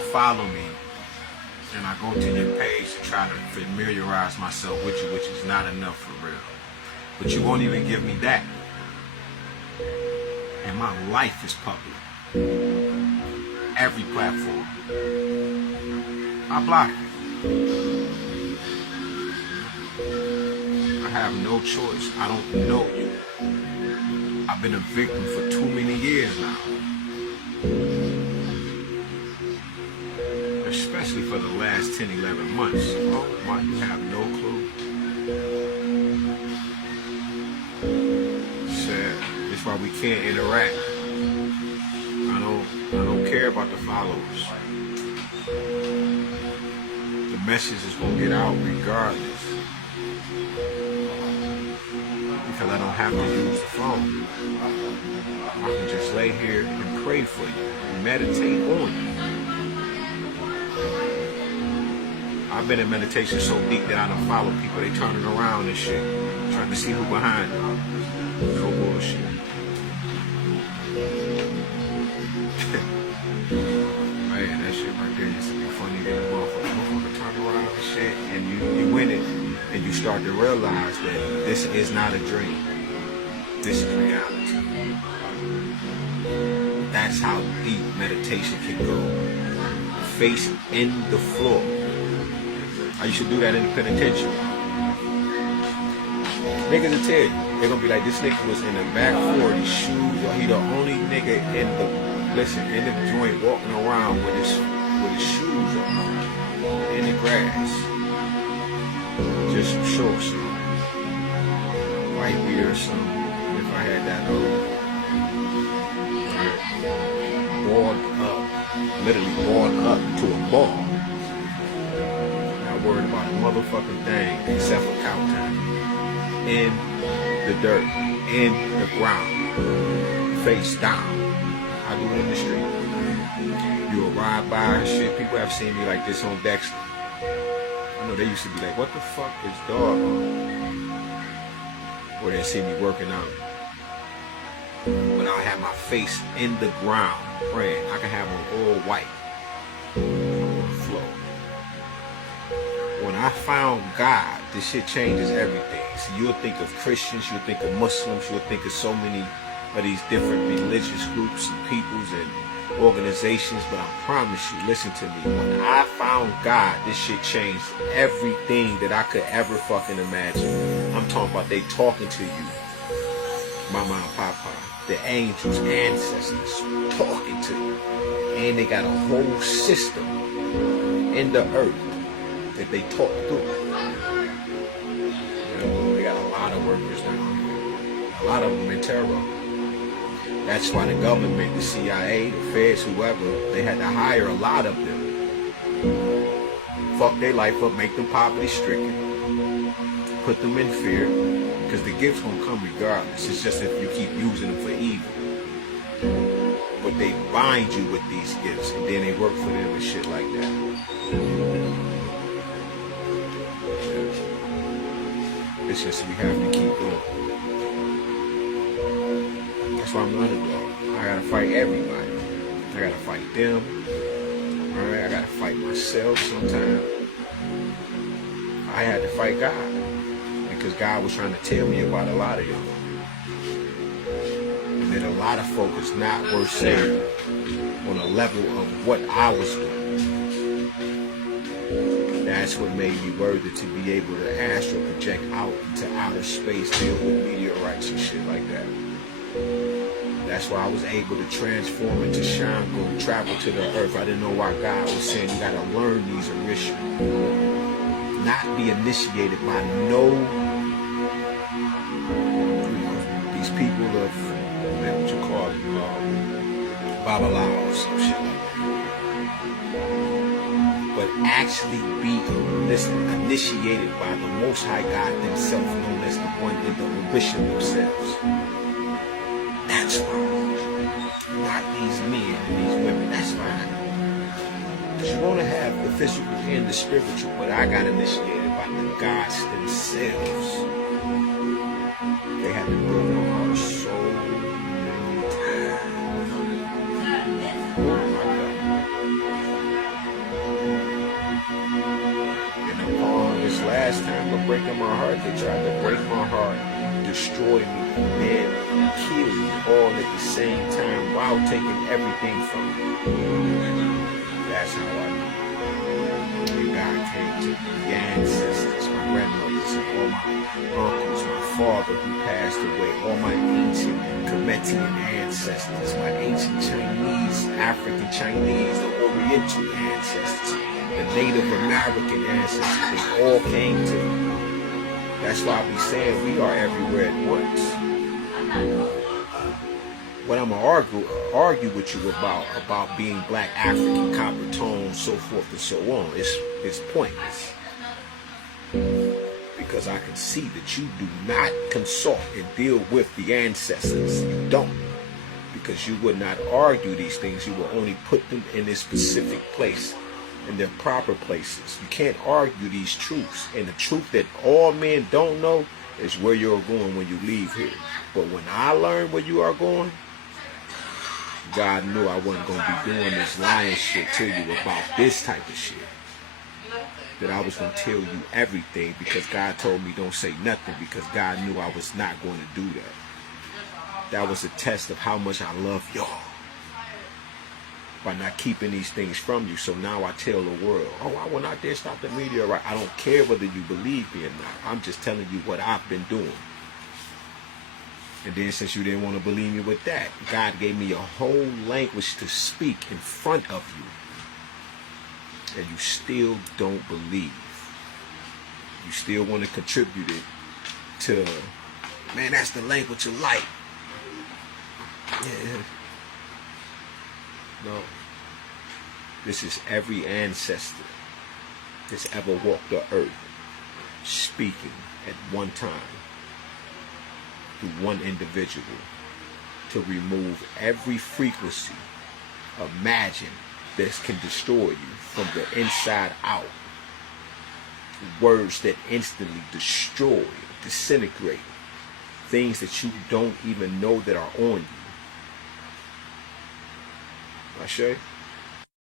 follow me and I go to your page to try to familiarize myself with you, which is not enough for real. But you won't even give me that. And my life is public. Every platform. I block it. I have no choice. I don't know you. I've been a victim for too many years now. Especially for the last 10, 11 months. Oh my, you have no clue. Sad. That's why we can't interact. I don't care about the followers. The message is gonna get out regardless. Because I don't have to use the phone. I can just lay here and pray for you and meditate on you. I've been in meditation so deep that I don't follow people. They turning around and shit, trying to see who behind them. No bullshit. Man, that shit right there used to be funny. That motherfucker turn around and shit, and you win it, and you start to realize that this is not a dream. This is reality. That's how deep meditation can go. Face in the floor. I used to do that in the penitentiary. Niggas will tell you, they're gonna be like, this nigga was in the back 40 shoes, or he the only nigga in the joint walking around with his shoes on in the grass. Just some shorts, white beard or something, if I had that old. Boiled up, literally boiled up to a ball. Not worried about a motherfucking thing except for cow time. In the dirt, in the ground, face down. I do it in the street. You'll ride by and shit. People have seen me like this on Dexter. I know they used to be like, what the fuck is dog on? Or they see me working out. But I'll have my face in the ground praying. I can have on all white. On the floor. When I found God, this shit changes everything. So you'll think of Christians, you'll think of Muslims, you'll think of so many of these different religious groups and peoples and organizations, but I promise you, listen to me, when I found God, this shit changed everything that I could ever fucking imagine. I'm talking about they talking to you, mama and papa, the angels, ancestors, talking to you, and they got a whole system in the earth that they talk through. They got a lot of workers down here. A lot of them in terror. That's why the government, the CIA, the feds, whoever, they had to hire a lot of them. Fuck their life up, make them poverty stricken, put them in fear, because the gift's gonna come regardless. It's just if you keep using them for evil. But they bind you with these gifts, and then they work for them and shit like that. It's just we have to keep going. That's why I'm the underdog. I gotta fight everybody. I gotta fight them. Alright, I gotta fight myself sometimes. I had to fight God. Because God was trying to tell me about a lot of y'all. And that a lot of folk is not worth saving on a level of what I was doing. That's what made me worthy to be able to astral project out into outer space, deal with meteorites and shit like that. That's why I was able to transform into Shango, travel to the earth. I didn't know why God was saying you gotta learn these rituals. Not be initiated by these people of, what you call it, Babalaos, some shit like that. But actually be initiated by the Most High God themselves, known as the one in the Orisha themselves. That's fine. Not these men and these women. That's fine. Because you want to have the physical and the spiritual, but I got initiated by the gods themselves. They had to build my heart so many times. Oh my God. then kill you all at the same time while taking everything from you. That's how I knew. And God came to the ancestors, my grandmothers, and all my uncles, my father who passed away, all my ancient Cometian ancestors, my ancient Chinese, African Chinese, the Oriental ancestors, the Native American ancestors, they all came to me. That's why I be saying we are everywhere at once. What I'm gonna argue with you about being black, African, copper tone, so forth and so on, it's pointless. Because I can see that you do not consult and deal with the ancestors. You don't. Because you would not argue these things. You will only put them in this specific place, in their proper places. You can't argue these truths. And the truth that all men don't know is where you're going when you leave here. But when I learn where you are going, God knew I wasn't going to be doing this lying shit to you about this type of shit. That I was going to tell you everything, because God told me don't say nothing, because God knew I was not going to do that. That was a test of how much I love y'all, by not keeping these things from you. So now I tell the world, oh, I went out there, stopped the meteorite. I don't care whether you believe me or not. I'm just telling you what I've been doing. And then since you didn't want to believe me with that, God gave me a whole language to speak in front of you. And you still don't believe. You still want to contribute it to, man, that's the language of light. Yeah. No. This is every ancestor that's ever walked the earth speaking at one time through one individual to remove every frequency imagine that can destroy you from the inside out. Words that instantly destroy, disintegrate, things that you don't even know that are on you. I show you.